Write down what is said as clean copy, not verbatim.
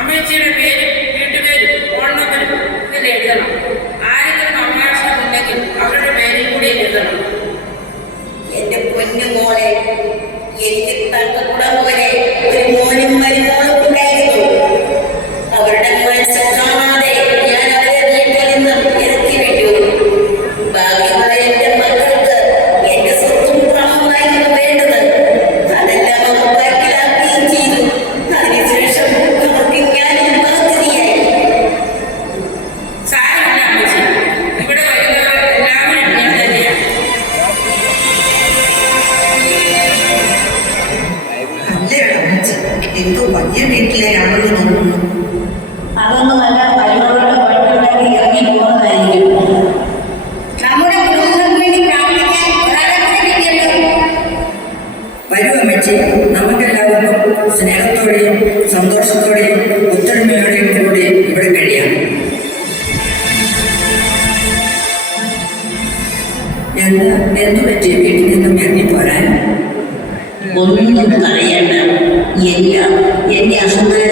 അമ്മച്ചിയുടെ പേരും വീട്ടുപേരും ഫോൺ നമ്പരും ഇതിൽ എഴുതണം. ആരെങ്കിലും അവകാശമുണ്ടെങ്കിൽ അവരുടെ പേരും കൂടി എഴുതണം. എന്റെ പൊന്നു മോളെ, എനിക്ക് തങ്കക്കുടം പോലെ ഒരു മോനും മരുമോളും ഉണ്ടായിരുന്നു. അവരുടെ മനസ്സ് കാണാതെ ഞാൻ അവരെ വീട്ടിൽ നിന്ന് ഇറക്കി വിട്ടു. ബാക്കിയുള്ള എന്റെ മക്കൾക്ക് എന്റെ സ്വത്തും പണമായിരുന്നു വേണ്ടത്. അതെല്ലാം അവർ ബാക്കിലാക്കുകയും ചെയ്തു. അതിനുശേഷം അവർക്ക് ഞാനും ബാധ്യതയായി. സാരമില്ല അമ്മച്ചി, ഇവിടെ വരുന്നവർ എല്ലാവരും ഞാൻ തന്നെയാണ്. എന്തോ വലിയ വീട്ടിലെയാണെന്ന് തോന്നുന്നു. അതൊന്നുമല്ല, മരുമകളുടെ വഴിയുണ്ടാക്കി ഇറങ്ങി പോകുന്നതായിരിക്കും. നമ്മുടെ കുടുംബങ്ങൾക്ക് വേണ്ടി പ്രാർത്ഥിക്കാൻ ഒരാളെ കിട്ടിയല്ലോ. വരൂ അമ്മച്ചി, നമുക്കെല്ലാവർക്കും സ്നേഹത്തോടെയും സന്തോഷത്തോടെയും ഒത്തൊരുമയോടെയും കൂടി ഇവിടെ കഴിയാം. എന്തു പറ്റി വീട്ടിൽ നിന്നും ഇറങ്ങിപ്പോരാൻ? ഒന്നും അറിയണ്ട. എന്റെ അസുഖം